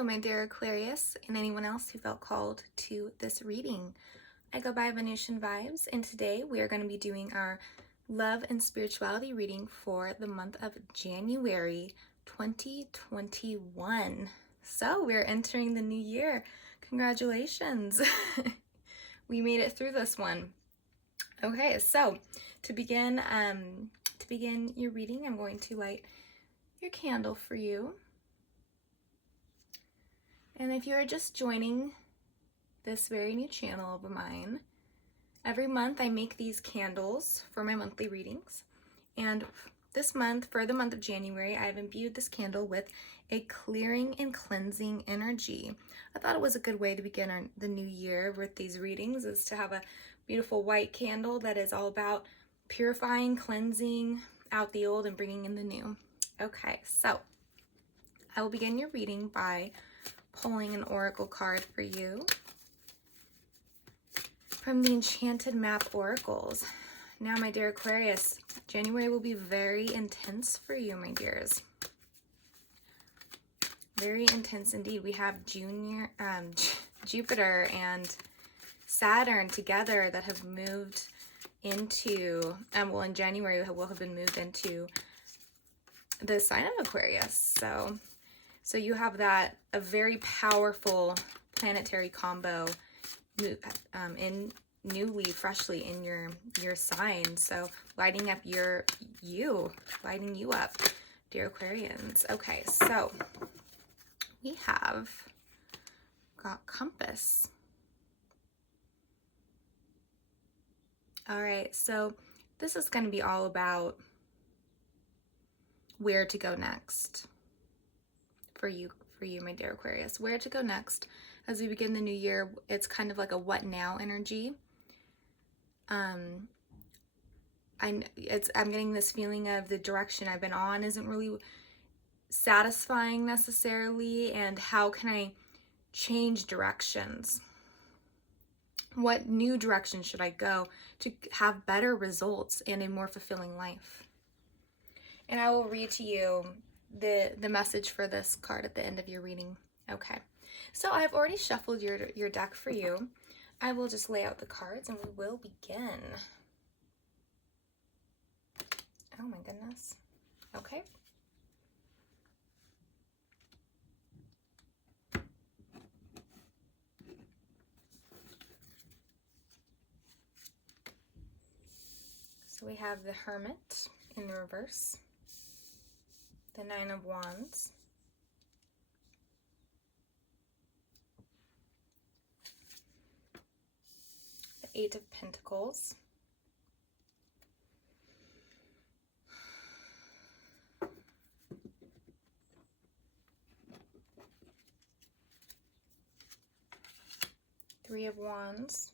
Hello, my dear Aquarius, and anyone else who felt called to this reading. I go by Venusian Vibes, and today we are going to be doing our love and spirituality reading for the month of January 2021. So we're entering the new year. Congratulations. We made it through this one. Okay, so to begin your reading, I'm going to light your candle for you. And if you're just joining this very new channel of mine, every month I make these candles for my monthly readings. And this month, for the month of January, I've imbued this candle with a clearing and cleansing energy. I thought it was a good way to begin the new year with these readings, is to have a beautiful white candle that is all about purifying, cleansing out the old and bringing in the new. Okay, so I will begin your reading by pulling an oracle card for you from the Enchanted Map Oracles. Now, my dear Aquarius, January will be very intense for you, my dears. Very intense indeed. We have Jupiter and Saturn together that have moved into, well, in January will have been moved into the sign of Aquarius. So you have that, a very powerful planetary combo in newly, freshly in your sign. So lighting up lighting you up, dear Aquarians. Okay, so we have got compass. All right, so this is going to be all about where to go next. For you, my dear Aquarius, where to go next as we begin the new year. It's kind of like a what now energy. I'm getting this feeling of the direction I've been on isn't really satisfying necessarily, and how can I change directions? What new direction should I go to have better results and a more fulfilling life? And I will read to you the message for this card at the end of your reading. Okay, so I've already shuffled your deck for you. I will just lay out the cards and we will begin. Oh my goodness. Okay. So we have the Hermit in the reverse, the Nine of Wands, the Eight of Pentacles, Three of Wands,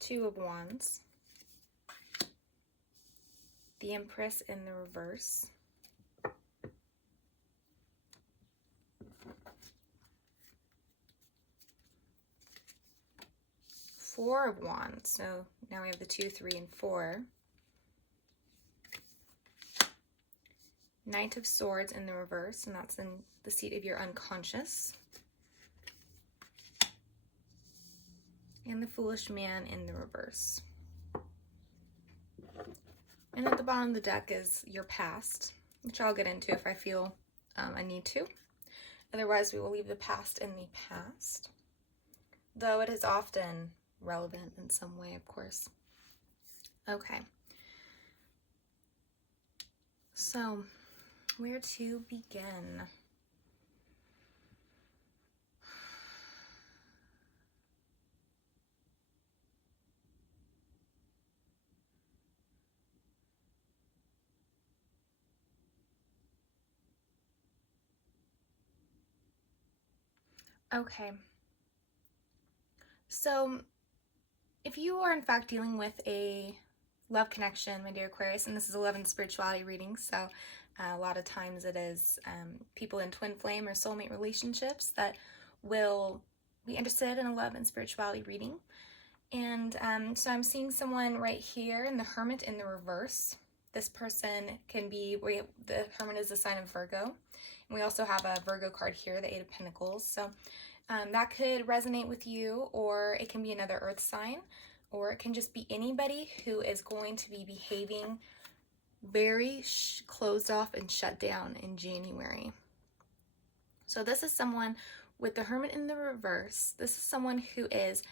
Two of Wands, the Empress in the reverse, Four of Wands. So now we have the 2, 3, and 4. Knight of Swords in the reverse, and that's in the seat of your unconscious. And the Foolish Man in the reverse. And at the bottom of the deck is your past, which I'll get into if I feel I need to. Otherwise, we will leave the past in the past, though it is often relevant in some way, of course. Okay. So, where to begin? Okay. So, if you are in fact dealing with a love connection, my dear Aquarius, and this is a love and spirituality reading, so a lot of times it is people in twin flame or soulmate relationships that will be interested in a love and spirituality reading. And so I'm seeing someone right here in the Hermit in the reverse. This person can be, the Hermit is the sign of Virgo. And we also have a Virgo card here, the Eight of Pentacles. So that could resonate with you, or it can be another earth sign, or it can just be anybody who is going to be behaving very closed off and shut down in January. So this is someone with the Hermit in the reverse. This is someone who is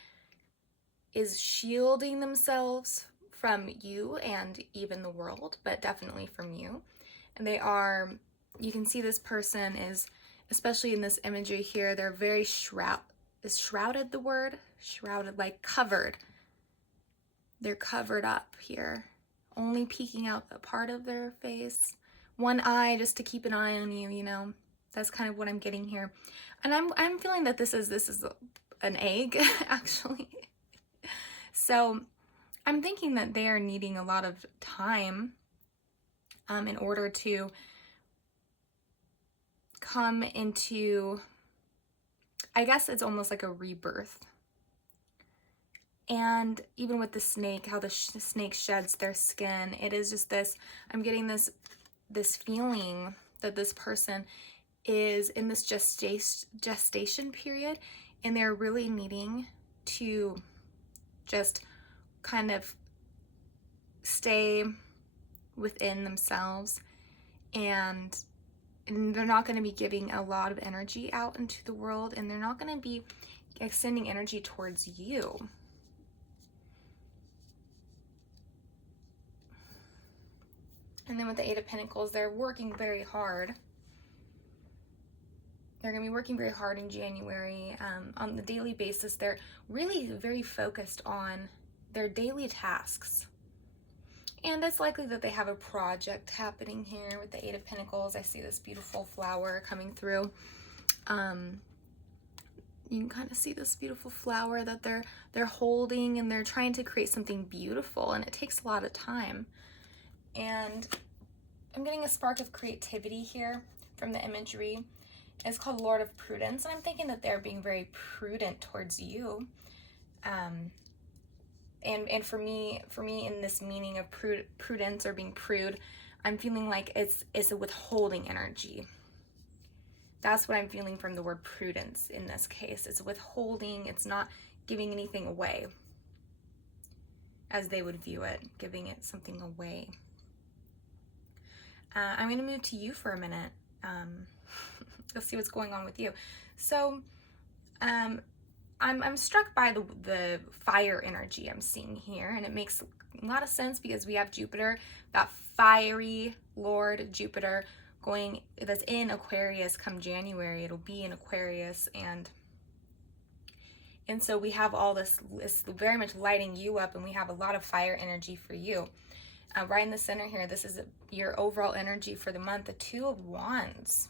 shielding themselves from you and even the world, but definitely from you. And they are, you can see this person is, especially in this imagery here, they're very shrouded, the word? Shrouded, like covered. They're covered up here, only peeking out a part of their face. One eye just to keep an eye on you, you know. That's kind of what I'm getting here. And I'm feeling that this is an egg, actually. So I'm thinking that they are needing a lot of time in order to come into, I guess it's almost like a rebirth. And even with the snake, how the snake sheds their skin, it is just this, I'm getting this feeling that this person is in this gestation period, and they're really needing to just kind of stay within themselves, and they're not going to be giving a lot of energy out into the world, and they're not going to be extending energy towards you. And then with the Eight of Pentacles, they're working very hard. They're going to be working very hard in January. On the daily basis, they're really very focused on their daily tasks. And it's likely that they have a project happening here with the Eight of Pentacles. I see this beautiful flower coming through. You can kind of see this beautiful flower that they're holding, and they're trying to create something beautiful, and it takes a lot of time. And I'm getting a spark of creativity here from the imagery. It's called Lord of Prudence, and I'm thinking that they're being very prudent towards you. And for me in this meaning of prudence or being prude, I'm feeling like it's a withholding energy. That's what I'm feeling from the word prudence in this case. It's withholding, it's not giving anything away, as they would view it, giving it something away. I'm going to move to you for a minute. Let's see what's going on with you. So I'm struck by the fire energy I'm seeing here, and it makes a lot of sense because we have Jupiter, that fiery Lord Jupiter that's in Aquarius come January. It'll be in Aquarius, and so we have all this very much lighting you up, and we have a lot of fire energy for you. Right in the center here, this is your overall energy for the month, the Two of Wands.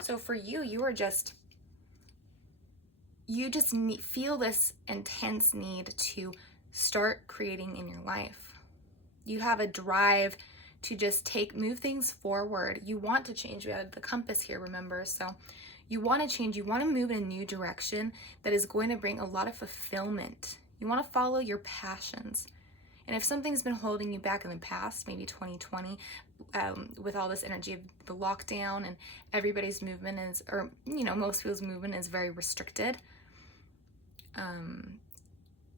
So for you, you just feel this intense need to start creating in your life. You have a drive to just move things forward. You want to change. We have the compass here, remember? So you want to change. You want to move in a new direction that is going to bring a lot of fulfillment. You want to follow your passions. And if something's been holding you back in the past, maybe 2020, with all this energy of the lockdown, and everybody's movement is, or most people's movement is very restricted.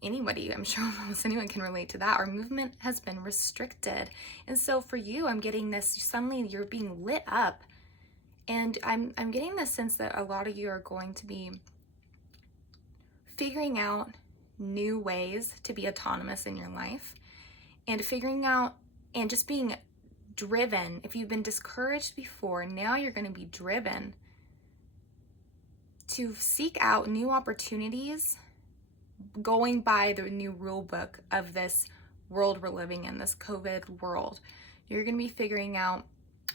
Anybody, I'm sure almost anyone can relate to that. Our movement has been restricted. And so for you, I'm getting this, suddenly you're being lit up. And I'm getting this sense that a lot of you are going to be figuring out new ways to be autonomous in your life, and figuring out and just being driven. If you've been discouraged before, now you're going to be driven to seek out new opportunities, going by the new rule book of this world we're living in, this COVID world. You're going to be figuring out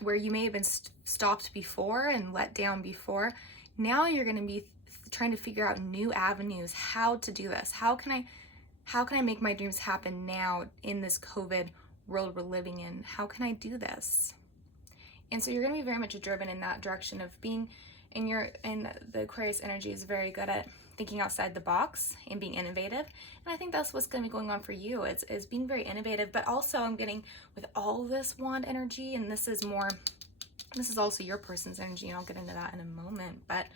where you may have been stopped before and let down before. Now you're going to be trying to figure out new avenues, how to do this. How can I make my dreams happen now in this COVID world we're living in? How can I do this? And so you're going to be very much driven in that direction of being, and the Aquarius energy is very good at thinking outside the box and being innovative. And I think that's what's going to be going on for you, is being very innovative. But also I'm getting with all this wand energy, and this is also your person's energy, and I'll get into that in a moment. But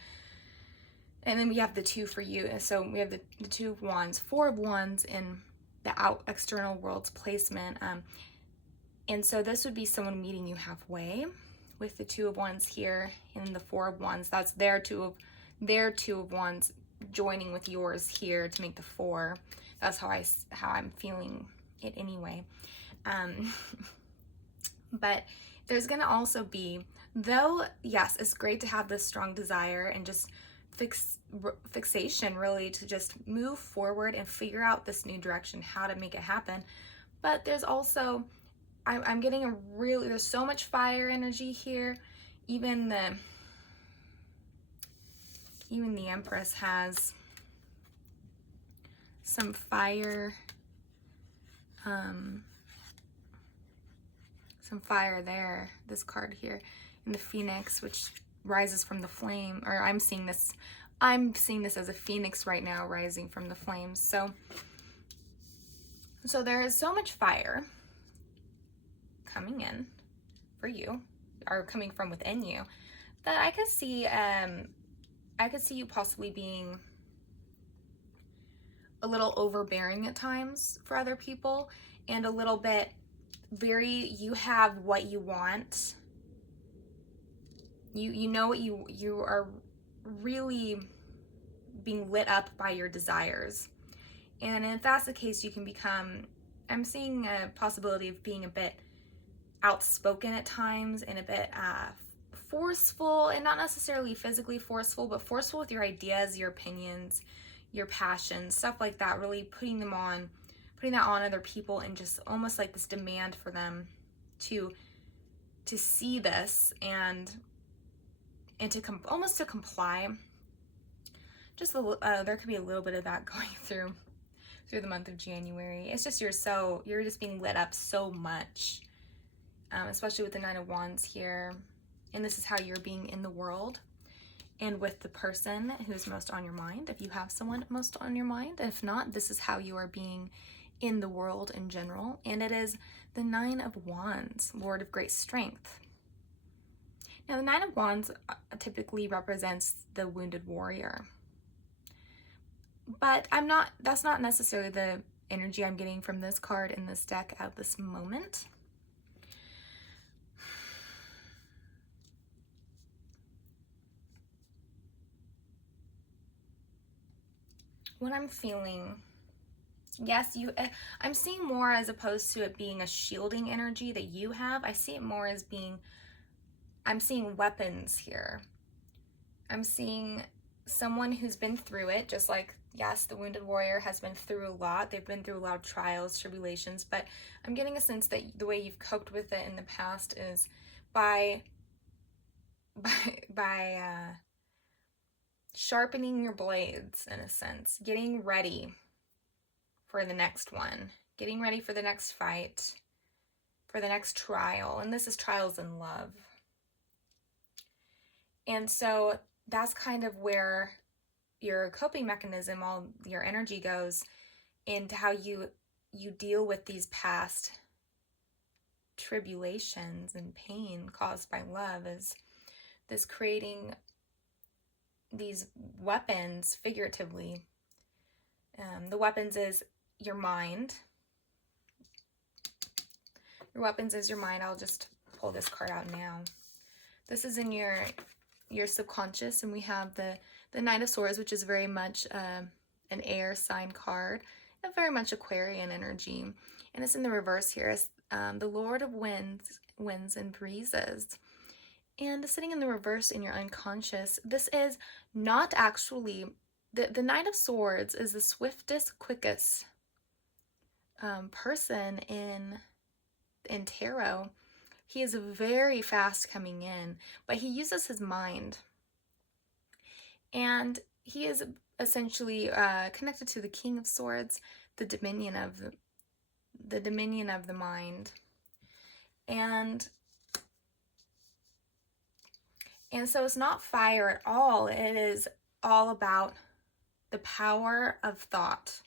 and then we have the 2 for you. So we have the 2 of wands, 4 of wands in the external world's placement. And so this would be someone meeting you halfway with the 2 of wands here, and the 4 of wands. That's their 2 of wands joining with yours here to make the 4. That's how I'm feeling it anyway. But there's gonna also be, though, yes, it's great to have this strong desire and just fixation, really, to just move forward and figure out this new direction, how to make it happen. But there's also, I'm getting there's so much fire energy here. Even the Empress has some fire, there, this card here, and the Phoenix, which rises from the flame, or I'm seeing this as a phoenix right now, rising from the flames. So there is so much fire coming in for you, or coming from within you, that I could see you possibly being a little overbearing at times for other people, and a little bit you have what you want. You know what you are really being lit up by your desires. And if that's the case, you can become, I'm seeing a possibility of being a bit outspoken at times, and a bit forceful, and not necessarily physically forceful, but forceful with your ideas, your opinions, your passions, stuff like that, really putting that on other people, and just almost like this demand for them to see this and to almost to comply. Just there could be a little bit of that going through the month of January. It's just you're just being lit up so much, especially with the 9 of Wands here. And this is how you're being in the world, and with the person who's most on your mind, if you have someone most on your mind. If not, this is how you are being in the world in general. And it is the 9 of Wands, Lord of Great Strength. Now, the 9 of Wands typically represents the wounded warrior. But that's not necessarily the energy I'm getting from this card in this deck at this moment. What I'm feeling, yes, I'm seeing more, as opposed to it being a shielding energy that you have. I see it more as I'm seeing weapons here. I'm seeing someone who's been through it, just like, yes, the wounded warrior has been through a lot. They've been through a lot of trials, tribulations, but I'm getting a sense that the way you've coped with it in the past is by sharpening your blades, in a sense, getting ready for the next one, getting ready for the next fight, for the next trial. And this is trials in love. And so that's kind of where your coping mechanism, all your energy goes into how you deal with these past tribulations and pain caused by love, is this creating these weapons, figuratively. The weapons is your mind. Your weapons is your mind. I'll just pull this card out now. This is in your subconscious, and we have the Knight of Swords, which is very much an air sign card, and very much Aquarian energy. And it's in the reverse here as the Lord of Winds and Breezes. And sitting in the reverse in your unconscious, this is not actually, the Knight of Swords is the swiftest, quickest person in tarot. He is very fast coming in, but he uses his mind. And he is essentially connected to the King of Swords, the dominion of the mind. And so it's not fire at all. It is all about the power of thought,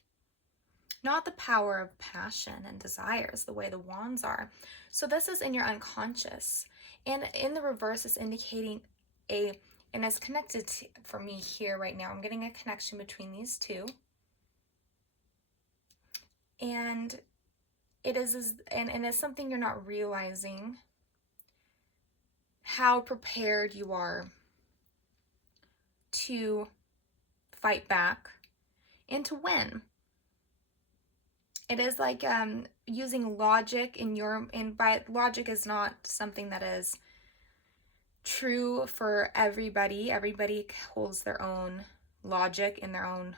not the power of passion and desires the way the wands are. So this is in your unconscious. And in the reverse is indicating and it's connected to, for me here right now, I'm getting a connection between these two. And it is, and it's something you're not realizing, how prepared you are to fight back and to win. It is like using logic and by logic is not something that is true for everybody. Everybody holds their own logic in their own,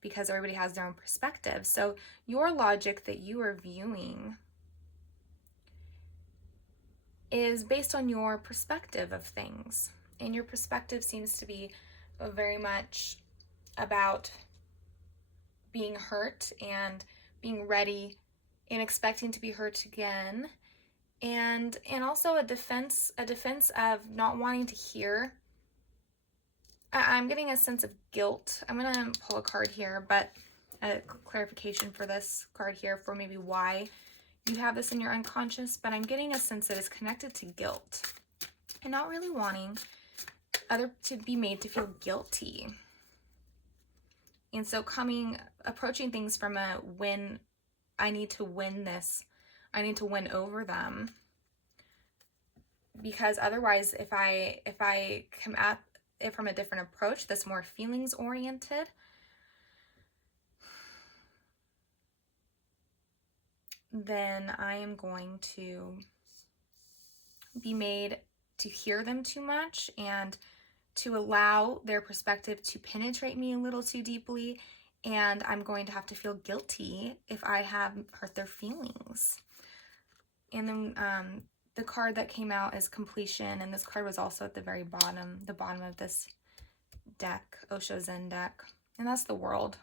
because everybody has their own perspective. So your logic that you are viewing is based on your perspective of things. And your perspective seems to be very much about being hurt and being ready and expecting to be hurt again. And also a defense of not wanting to hear. I'm getting a sense of guilt. I'm going to pull a card here, but a clarification for this card here for maybe why you have this in your unconscious, but I'm getting a sense that it's connected to guilt and not really wanting to be made to feel guilty. And so approaching things from a win, I need to win this. I need to win over them. Because otherwise, if I come at it from a different approach that's more feelings oriented, then I am going to be made to hear them too much and to allow their perspective to penetrate me a little too deeply, and I'm going to have to feel guilty if I have hurt their feelings. And then the card that came out is completion, and this card was also at the very bottom, of this deck, Osho Zen deck, and that's the World.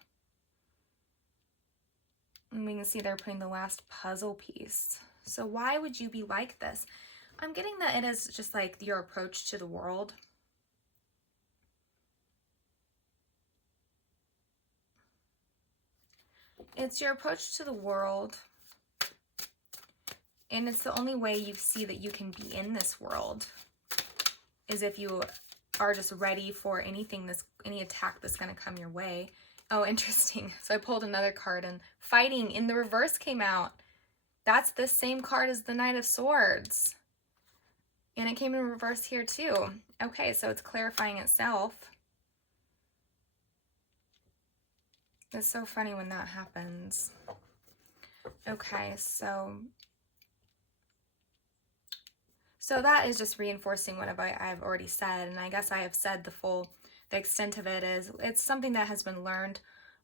And we can see they're putting the last puzzle piece. So why would you be like this? I'm getting that it is just like your approach to the world. It's your approach to the world, and it's the only way you see that you can be in this world is if you are just ready for any attack that's going to come your way. Oh, interesting. So I pulled another card, and fighting in the reverse came out. That's the same card as the Knight of Swords. And it came in reverse here too. Okay, so it's clarifying itself. It's so funny when that happens. Okay, so that is just reinforcing what I've already said, and I guess I have said the extent of it is it's something that has been learned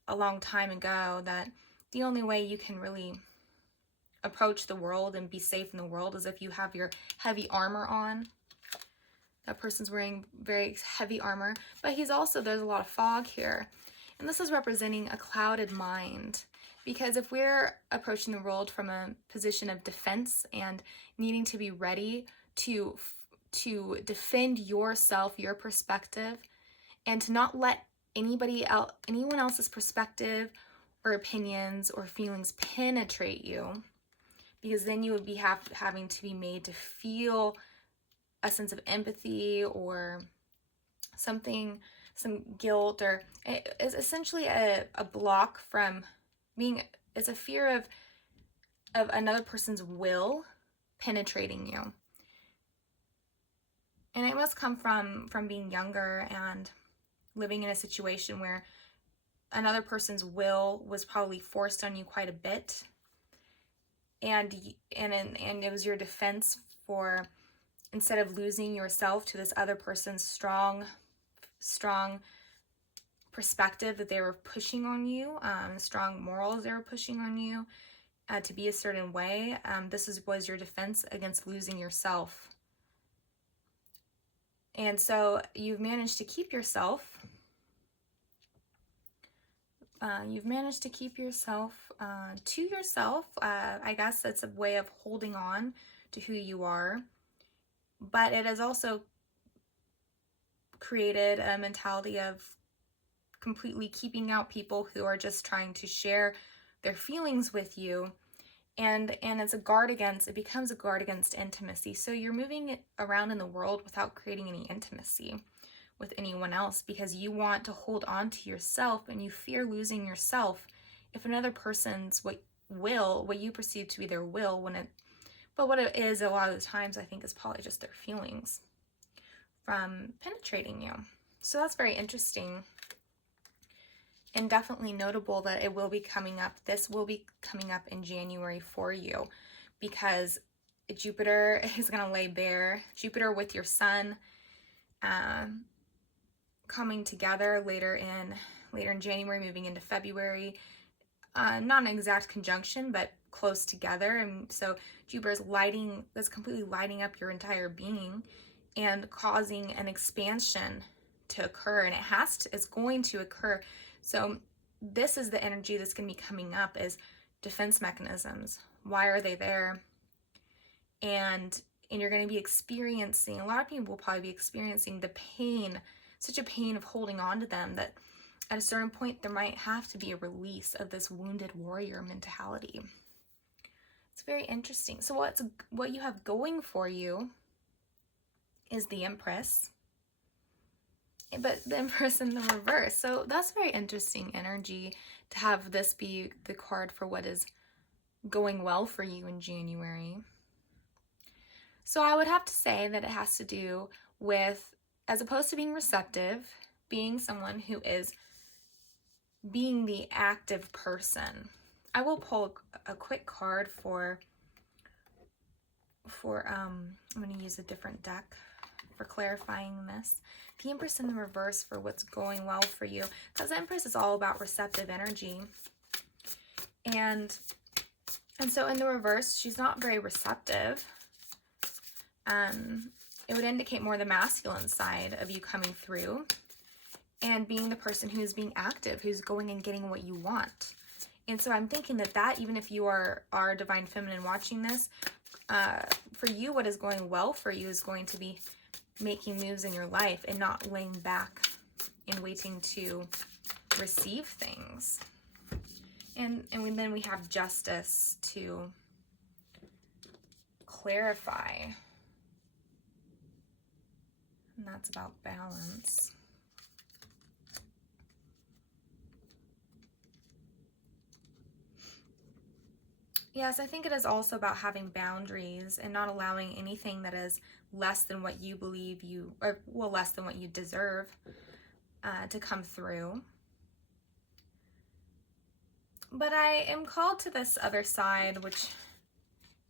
a long time ago, that the only way you can really approach the world and be safe in the world is if you have your heavy armor on. That person's wearing very heavy armor, but there's a lot of fog here. And this is representing a clouded mind, because if we're approaching the world from a position of defense and needing to be ready to defend yourself, your perspective, and to not let anyone else's perspective or opinions or feelings penetrate you, because then you would be having to be made to feel a sense of empathy or something, some guilt, or it's essentially a block from being, it's a fear of another person's will penetrating you. And it must come from being younger and living in a situation where another person's will was probably forced on you quite a bit, and it was your defense for, instead of losing yourself to this other person's strong perspective that they were pushing on you, strong morals they were pushing on you to be a certain way, was your defense against losing yourself. And so you've managed to keep yourself. To yourself. I guess that's a way of holding on to who you are. But it has also created a mentality of completely keeping out people who are just trying to share their feelings with you. And it's a guard against, it becomes a guard against intimacy. So you're moving it around in the world without creating any intimacy with anyone else, because you want to hold on to yourself and you fear losing yourself if another person's what you perceive to be their will, but what it is a lot of the times, I think, is probably just their feelings from penetrating you. So that's very interesting. And definitely notable that it will be coming up. This will be coming up in January for you, because Jupiter is going to lay bare. Jupiter with your sun coming together later in January, moving into February. Not an exact conjunction, but close together. And so Jupiter's that's completely lighting up your entire being and causing an expansion to occur. And it's going to occur. So this is the energy that's going to be coming up, is defense mechanisms. Why are they there? And you're going to be experiencing, a lot of people will probably be experiencing the pain, such a pain of holding on to them, that at a certain point there might have to be a release of this wounded warrior mentality. It's very interesting. So what you have going for you is the Empress, but the Empress in the reverse. So that's very interesting energy to have this be the card for what is going well for you in January. So I would have to say that it has to do with, as opposed to being receptive, being someone who is being the active person. I will pull a quick card for I'm going to use a different deck for clarifying this. The Empress in the reverse for what's going well for you, because the Empress is all about receptive energy, and so in the reverse, she's not very receptive. It would indicate more the masculine side of you coming through and being the person who's being active, who's going and getting what you want. And so I'm thinking that even if you are Divine Feminine watching this, for you, what is going well for you is going to be making moves in your life and not laying back and waiting to receive things. And then we have Justice to clarify. And that's about balance. Yes, I think it is also about having boundaries and not allowing anything that is less than what you believe less than what you deserve to come through. But I am called to this other side, which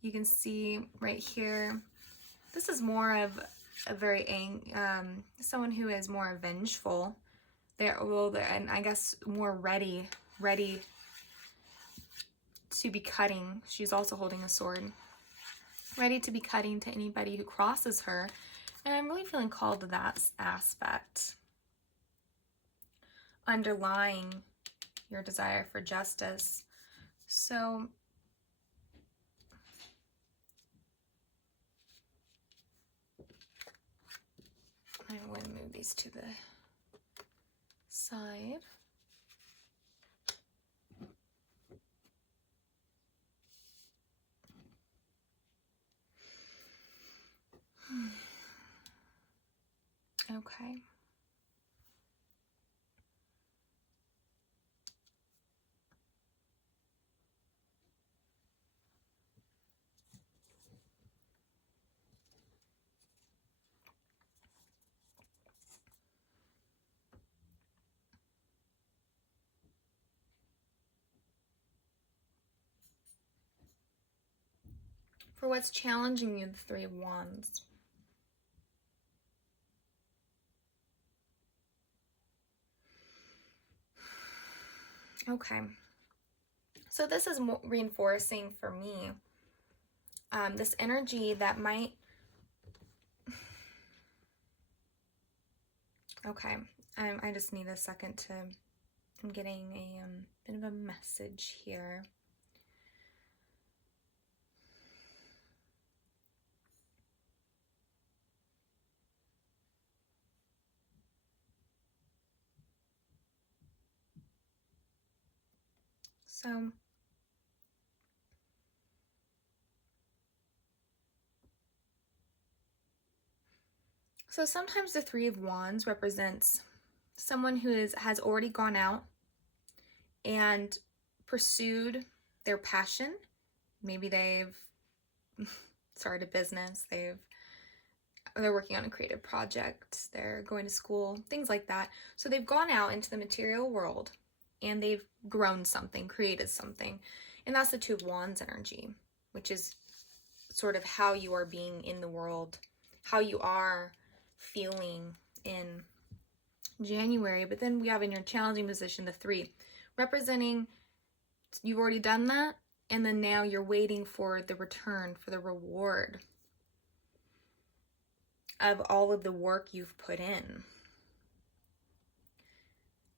you can see right here. This is more of a someone who is more vengeful. And I guess more ready to be cutting. She's also holding a sword, ready to be cutting to anybody who crosses her. And I'm really feeling called to that aspect, underlying your desire for justice. So I'm going to move these to the side. Okay. For what's challenging you, the Three of Wands. Okay. So this is reinforcing for me this energy that might... Okay. I just need a second to... I'm getting a bit of a message here. So sometimes the Three of Wands represents someone who has already gone out and pursued their passion. Maybe they've started a business, they're working on a creative project, they're going to school, things like that. So they've gone out into the material world and they've grown something, created something. And that's the Two of Wands energy, which is sort of how you are being in the world, how you are feeling in January. But then we have in your challenging position the Three, representing you've already done that, and then now you're waiting for the return, for the reward of all of the work you've put in.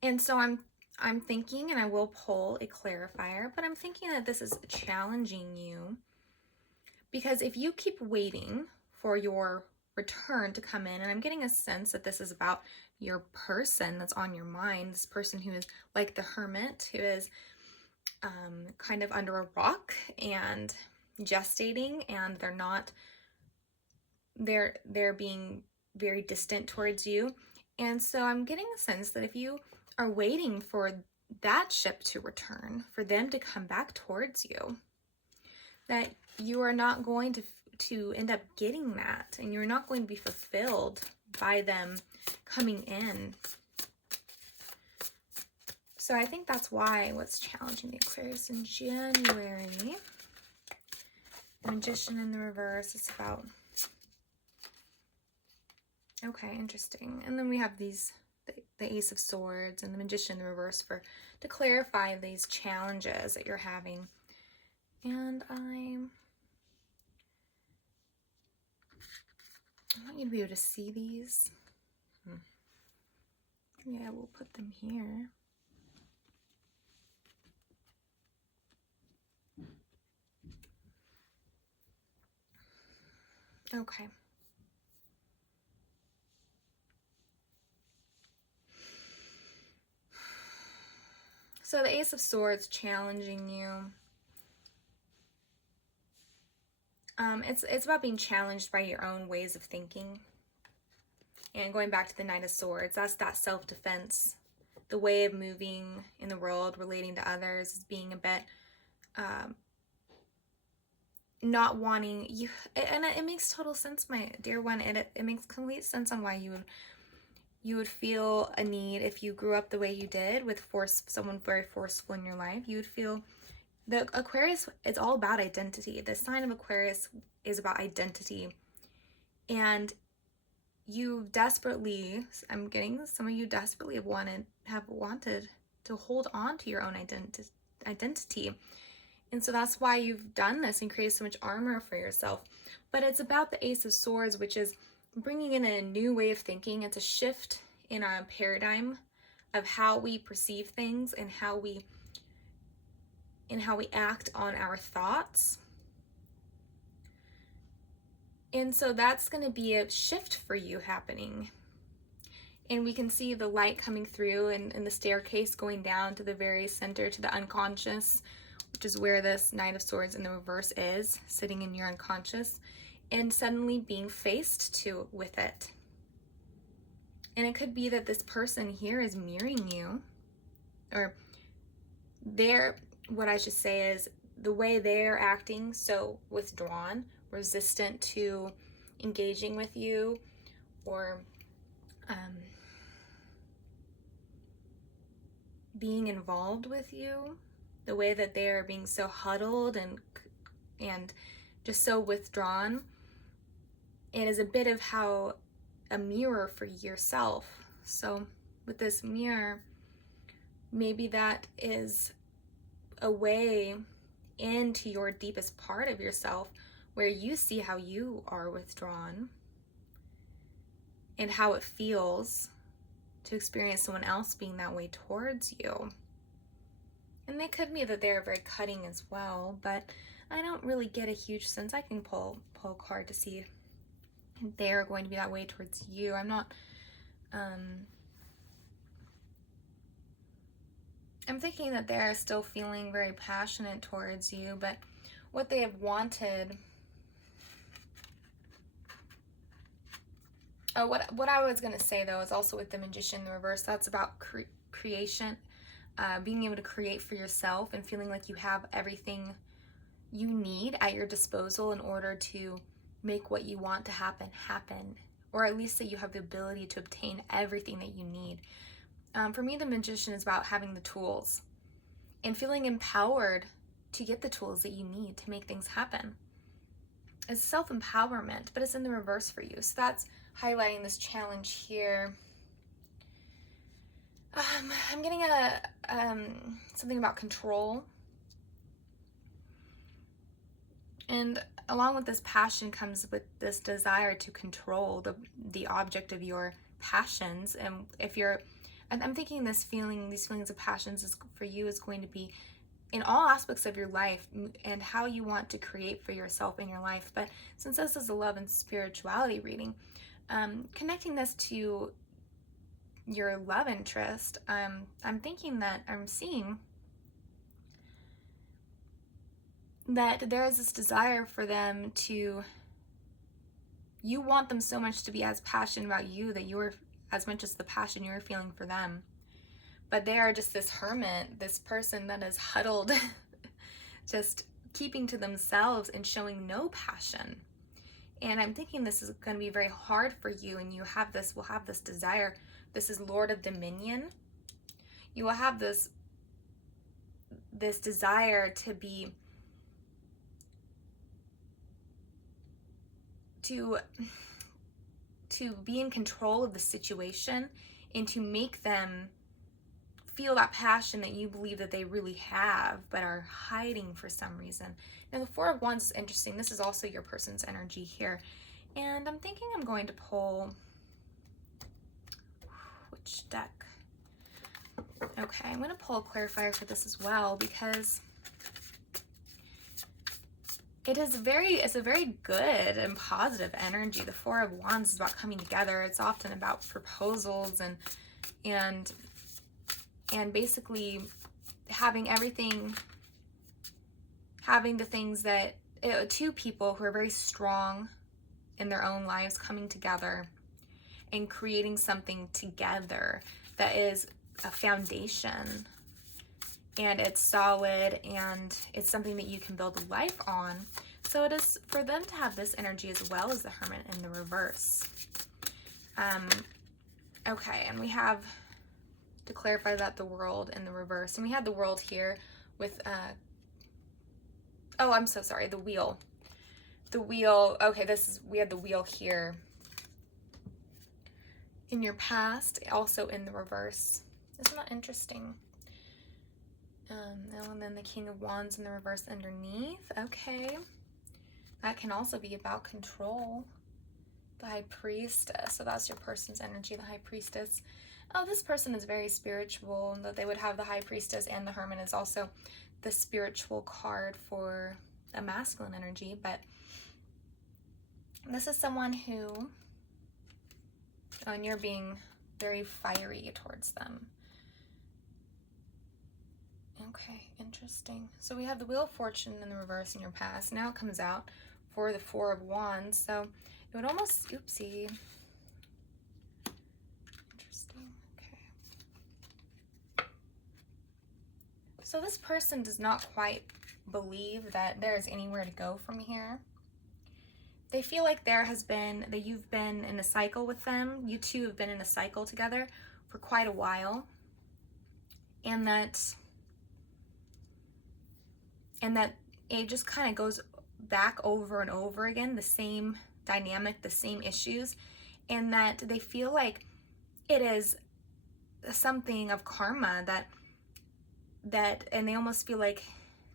And so I'm thinking, and I will pull a clarifier, but I'm thinking that this is challenging you, because if you keep waiting for your return to come in, and I'm getting a sense that this is about your person that's on your mind, this person who is like the hermit, who is kind of under a rock and gestating, and they're being very distant towards you. And so I'm getting a sense that if you are waiting for that ship to return, for them to come back towards you, that you are not going to end up getting that, and you're not going to be fulfilled by them coming in. So I think that's what's challenging the Aquarius in January. The Magician in the reverse is about... Okay, interesting. And then we have the Ace of Swords and the Magician in the reverse to clarify these challenges that you're having. And I want you to be able to see these. Yeah, we'll put them here. Okay. So the Ace of Swords challenging you. It's about being challenged by your own ways of thinking. And going back to the Knight of Swords, that's that self-defense. The way of moving in the world, relating to others, is being a bit not wanting you. And it makes total sense, my dear one. It makes complete sense on why you would feel a need if you grew up the way you did, with someone very forceful in your life. You would feel... The Aquarius is all about identity. The sign of Aquarius is about identity. And you desperately, I'm getting some of you desperately have wanted to hold on to your own identity. And so that's why you've done this and created so much armor for yourself. But it's about the Ace of Swords, which is bringing in a new way of thinking. It's a shift in our paradigm of how we perceive things and how we act on our thoughts. And so that's going to be a shift for you happening. And we can see the light coming through and the staircase going down to the very center, to the unconscious, which is where this Knight of Swords in the reverse is, sitting in your unconscious, and suddenly being faced with it. And it could be that this person here is mirroring you, or what I should say is the way they're acting, so withdrawn, resistant to engaging with you, or being involved with you, the way that they're being so huddled and just so withdrawn. It is a bit of how a mirror for yourself. So with this mirror, maybe that is a way into your deepest part of yourself, where you see how you are withdrawn and how it feels to experience someone else being that way towards you. And it could be that they're very cutting as well, but I don't really get a huge sense. I can pull a card to see if they're going to be that way towards you. I'm not I'm thinking that they're still feeling very passionate towards you, but what they have wanted. Oh, what I was going to say, though, is also with the Magician in the reverse, that's about creation, being able to create for yourself and feeling like you have everything you need at your disposal in order to make what you want to happen, or at least that you have the ability to obtain everything that you need. For me, the Magician is about having the tools and feeling empowered to get the tools that you need to make things happen. It's self-empowerment, but it's in the reverse for you. So that's highlighting this challenge here. I'm getting something about control. And along with this passion comes with this desire to control the object of your passions. And if you're, I'm thinking these feelings of passions for you is going to be in all aspects of your life and how you want to create for yourself in your life. But since this is a love and spirituality reading, connecting this to your love interest, I'm thinking that I'm seeing that there is this desire for them to, you want them so much to be as passionate about you that you're as much as the passion you're feeling for them. But they are just this hermit, this person that is huddled, just keeping to themselves and showing no passion. And I'm thinking this is going to be very hard for you, and will have this desire. This is Lord of Dominion. You will have this desire to be in control of the situation and to make them feel that passion that you believe that they really have but are hiding for some reason. Now the Four of Wands is interesting. This is also your person's energy here. And I'm thinking I'm going to pull, which deck? Okay, I'm going to pull a clarifier for this as well, because it's a very good and positive energy. The Four of Wands is about coming together. It's often about proposals and basically having the things that two people who are very strong in their own lives coming together and creating something together that is a foundation, and it's solid, and it's something that you can build a life on. So it is for them to have this energy as well as the Hermit in the reverse. Okay, and we have to clarify that the World in the reverse, and we had the World here with oh, I'm so sorry, the Wheel. The Wheel, okay, we had the Wheel here in your past, also in the reverse. Isn't that interesting? And then the King of Wands in the reverse underneath. Okay. That can also be about control. The High Priestess. So that's your person's energy, the High Priestess. Oh, this person is very spiritual, and that they would have the High Priestess, and the Hermit is also the spiritual card for a masculine energy. But this is someone who, and you're being very fiery towards them. Okay, interesting. So we have the Wheel of Fortune in the reverse in your past. Now it comes out for the Four of Wands. So it would almost, oopsie. Interesting, okay. So this person does not quite believe that there is anywhere to go from here. They feel like that you've been in a cycle with them. You two have been in a cycle together for quite a while. And that it just kind of goes back over and over again, the same dynamic, the same issues, and that they feel like it is something of karma and they almost feel like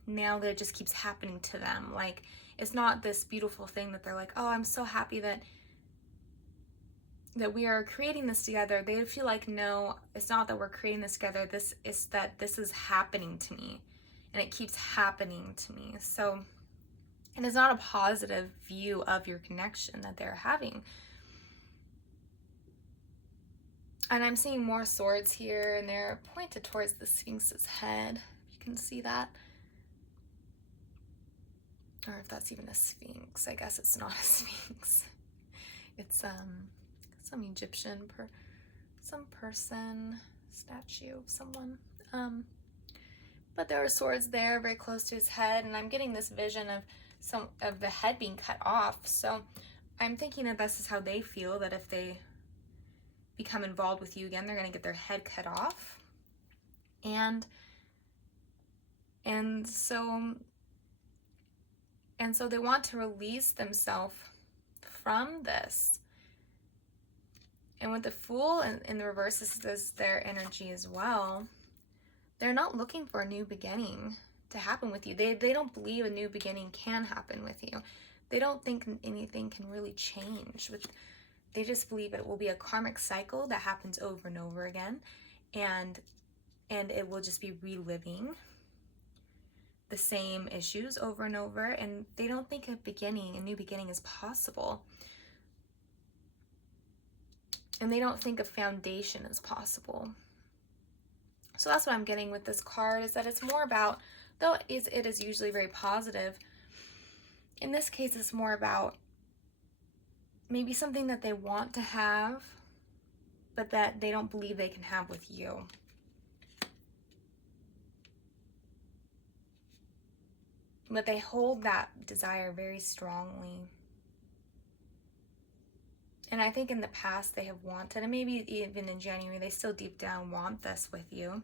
now that it just keeps happening to them. Like, it's not this beautiful thing that they're like, oh, I'm so happy that we are creating this together. They feel like, no, it's not that we're creating this together. This is happening to me, and it keeps happening to me. So it is not a positive view of your connection that they're having. And I'm seeing more swords here, and they're pointed towards the Sphinx's head. You can see that. Or if that's even a Sphinx. I guess it's not a Sphinx. It's some Egyptian some person, statue of someone. But there are swords there very close to his head, and I'm getting this vision of the head being cut off. So I'm thinking that this is how they feel, that if they become involved with you again, they're going to get their head cut off. And so they want to release themselves from this. And with the Fool in the reverse, this is their energy as well. They're not looking for a new beginning to happen with you. They don't believe a new beginning can happen with you. They don't think anything can really change. They just believe it will be a karmic cycle that happens over and over again, and it will just be reliving the same issues over and over, and they don't think a new beginning is possible. And they don't think a foundation is possible. So that's what I'm getting with this card, is that it's more about, though it is usually very positive, in this case it's more about maybe something that they want to have, but that they don't believe they can have with you. But they hold that desire very strongly. And I think in the past they have wanted, and maybe even in January, they still deep down want this with you.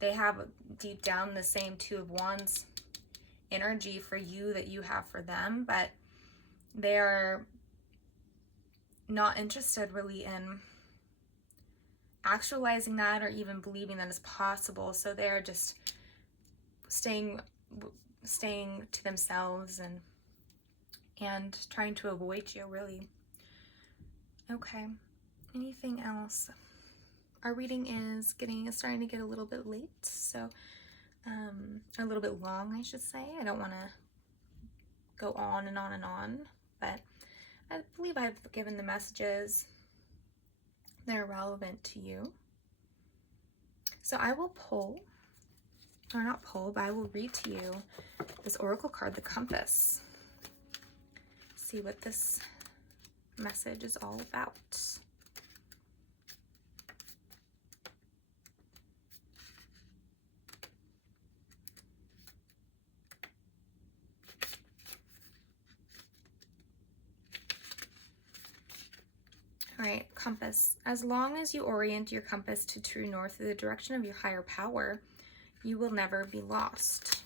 They have deep down the same Two of Wands energy for you that you have for them, but they are not interested really in actualizing that or even believing that it's possible. So they're just staying to themselves and trying to avoid you, really. Okay, anything else? Our reading is starting to get a little bit late, so a little bit long, I should say. I don't want to go on and on and on, but I believe I've given the messages that are relevant to you. So I will pull, or not pull, but I will read to you this oracle card, the Compass. See what this message is all about. All right, Compass. As long as you orient your compass to true north in the direction of your higher power, you will never be lost.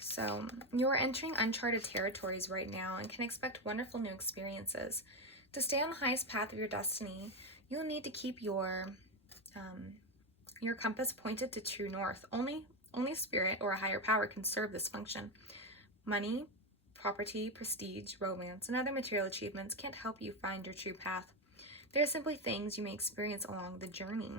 So you're entering uncharted territories right now and can expect wonderful new experiences. To stay on the highest path of your destiny, you'll need to keep your compass pointed to true north. Only spirit or a higher power can serve this function. Money, property, prestige, romance, and other material achievements can't help you find your true path. They're simply things you may experience along the journey.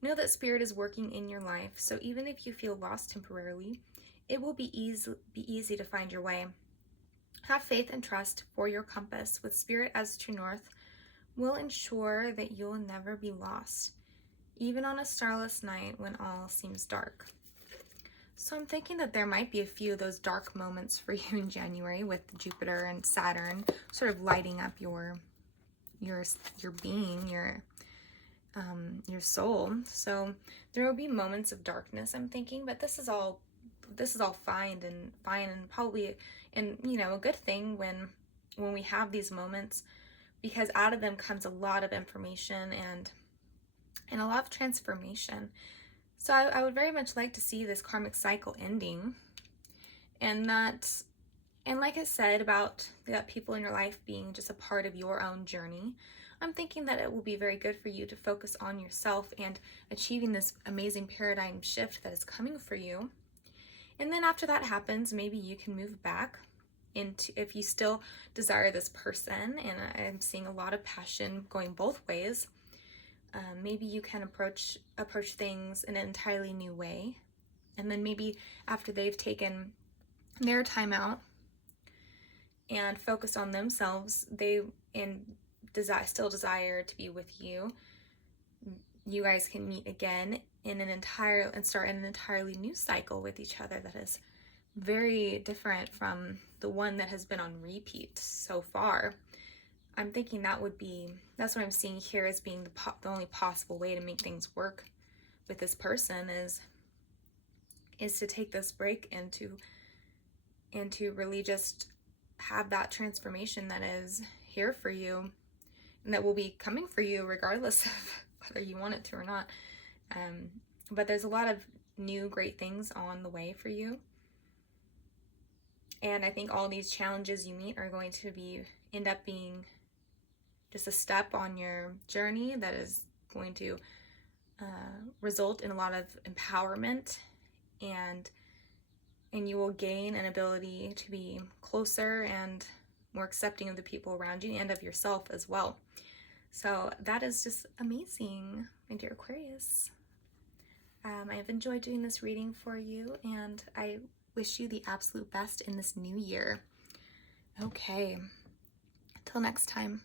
Know that spirit is working in your life, so even if you feel lost temporarily, it will be easy to find your way. Have faith and trust for your compass with spirit as true north will ensure that you'll never be lost, even on a starless night when all seems dark. So I'm thinking that there might be a few of those dark moments for you in January with Jupiter and Saturn sort of lighting up your being, your soul. So there will be moments of darkness, I'm thinking, but this is all fine and probably a good thing when we have these moments, because out of them comes a lot of information and a lot of transformation. So I would very much like to see this karmic cycle ending, and like I said about that people in your life being just a part of your own journey, I'm thinking that it will be very good for you to focus on yourself and achieving this amazing paradigm shift that is coming for you. And then after that happens, maybe you can move back into, if you still desire this person, and I'm seeing a lot of passion going both ways, maybe you can approach things in an entirely new way. And then maybe after they've taken their time out and focused on themselves, still desire to be with you, you guys can meet again and start an entirely new cycle with each other that is very different from the one that has been on repeat so far. I'm thinking that's what I'm seeing here as being the only possible way to make things work with this person is to take this break and to really just have that transformation that is here for you and that will be coming for you regardless of whether you want it to or not. But there's a lot of new great things on the way for you. And I think all these challenges you meet are going to end up being just a step on your journey that is going to result in a lot of empowerment, and you will gain an ability to be closer and more accepting of the people around you and of yourself as well. So that is just amazing, my dear Aquarius. I have enjoyed doing this reading for you, and I wish you the absolute best in this new year. Okay, until next time.